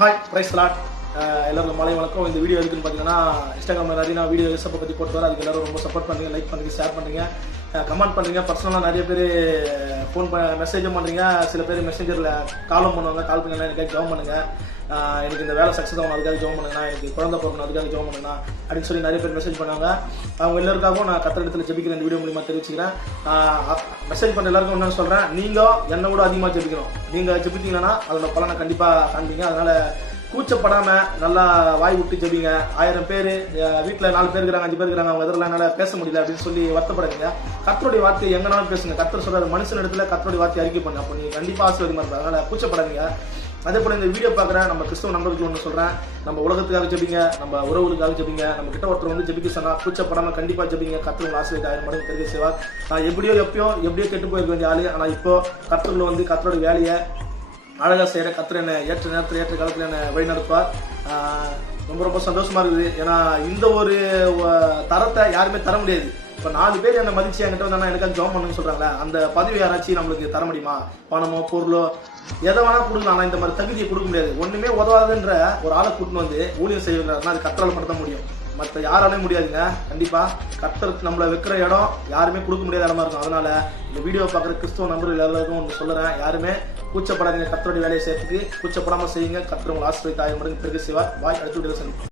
Hi price lot எல்லாருக்கும் மாலை வணக்கம். இந்த வீடியோ எதுக்குன்னு பார்த்தீங்கன்னா இன்ஸ்டாகிராமில் நிறைய நான் வீடியோ யூஸப்பை பற்றி போட்டு வரேன். அதுக்கு எல்லாரும் ரொம்ப சப்போர்ட் பண்ணுறீங்க, லைக் பண்ணுறீங்க, ஷேர் பண்ணுறீங்க, கமெண்ட் பண்ணுறீங்க. பர்சனலாக நிறைய பேர் ஃபோன் மெசேஜும் பண்ணுறீங்க. சில பேர் மெசேஞ்சரில் காலும் பண்ணுவாங்க. கால் பண்ணி எனக்காக ஜெபம் பண்ணுங்கள், எனக்கு இந்த வேலை சக்ஸஸ் ஆகணும் அதுக்காக ஜெபம் பண்ணுங்கண்ணா, எனக்கு குழந்தை பிறக்கணும் அதுக்காக ஜெபம் பண்ணுங்கண்ணா அப்படின்னு சொல்லி நிறைய பேர் மெசேஜ் பண்ணாங்க. அவங்க எல்லாருக்காகவும் நான் கத்திரத்தில் ஜெபிக்கிறேன். இந்த வீடியோ மூலிமா தெரிவிச்சுக்கிறேன். மெசேஜ் பண்ண எல்லாருக்கும் என்னன்னு சொல்கிறேன், நீங்கள் என்னை விட அதிகமாக ஜெபிக்கணும். நீங்கள் ஜெபித்தீங்கன்னா அதோட பலனை கண்டிப்பாக காண்பீங்க. அதனால் கூச்சப்படாமல் நல்லா வாய் விட்டு ஜெபிங்க. 1000 பேர் வீட்டில் 4 பேர் இருக்கிறாங்க, 5 பேர் இருக்கிறாங்க, அவங்க எதிரில் என்னால் பேச முடியல அப்படின்னு சொல்லி வருத்தப்படுறீங்க. கர்த்தருடைய வார்த்தையை எங்கனாலும் பேசுங்க. கர்த்தர் சொல்கிற மனுஷன் இடத்துல கர்த்தருடைய வார்த்தையை அறிக்கை பண்ணு. அப்போ நீங்கள் கண்டிப்பாக ஆசீர்வாதமாக இருப்பாங்க. அதனால் கூச்சப்படாதீங்க. அதே போல் இந்த வீடியோ பார்க்குறேன் நம்ம கிறிஸ்தவ நண்பர்கள் ஒன்று சொல்கிறேன், நம்ம உலகத்துக்காக ஜெபிங்க, நம்ம உறவுகளுக்காக ஜெபிங்க. நம்ம கிட்ட ஒருத்தர் வந்து ஜெபிக்க சொன்னால் கூச்சப்படாமல் கண்டிப்பாக ஜெபிங்க. கர்த்தர் உங்கள் ஆசீர்வாதம் 1000 மடங்கு பெருக செய்வார். நான் எப்படியோ கெட்டு போயிருக்க வேண்டிய ஆளு, ஆனால் இப்போ கர்த்தர்கள் வந்து கர்த்தருடைய வேலையை அழகாக செய்கிற கர்த்தர் என்னை ஏற்ற நேரத்தில் ஏற்ற காலத்தில் என்னை வழி நடத்துவார். ரொம்ப சந்தோஷமாக இருக்குது. ஏன்னா இந்த ஒரு தரத்தை யாருமே தர முடியாது. இப்போ 4 பேர் என்னை மதிச்சு என்கிட்ட வந்தாங்கன்னா எனக்காக ஜாப் பண்ணுன்னு சொல்கிறாங்களே, அந்த பதவி யாராச்சும் நம்மளுக்கு தர முடியுமா? பணமோ பொருளோ எதை வேணால் கொடுக்கலாம். ஆனால் இந்த மாதிரி தகுதியை கொடுக்க முடியாது. ஒன்றுமே உதவாதுன்ற ஒரு ஆளை கூட்டின்னு வந்து ஊழியம் செய்கிறாருன்னா அது கர்த்தரால் மட்டும் தான் முடியும். மற்ற யாராலையும் முடியாதுங்க. கண்டிப்பாக கர்த்தர் நம்மளை வைக்கிற இடம் யாருமே கொடுக்க முடியாத இடமா இருக்கும். அதனால இந்த வீடியோ பார்க்குற கிறிஸ்துவ நம்பர்கள் எல்லாருக்கும் ஒன்று சொல்லுறேன், யாருமே கூச்சப்படாதீங்க. கர்த்தருடைய வேலையை சேர்த்துக்கு கூச்சப்படாமல் செய்யுங்க. கர்த்தர் உங்களை ஆசீர்வதித்து 1000 மடங்கு பெருக செய்வார். பாய். அடுத்த வீடியோ சந்திப்போம்.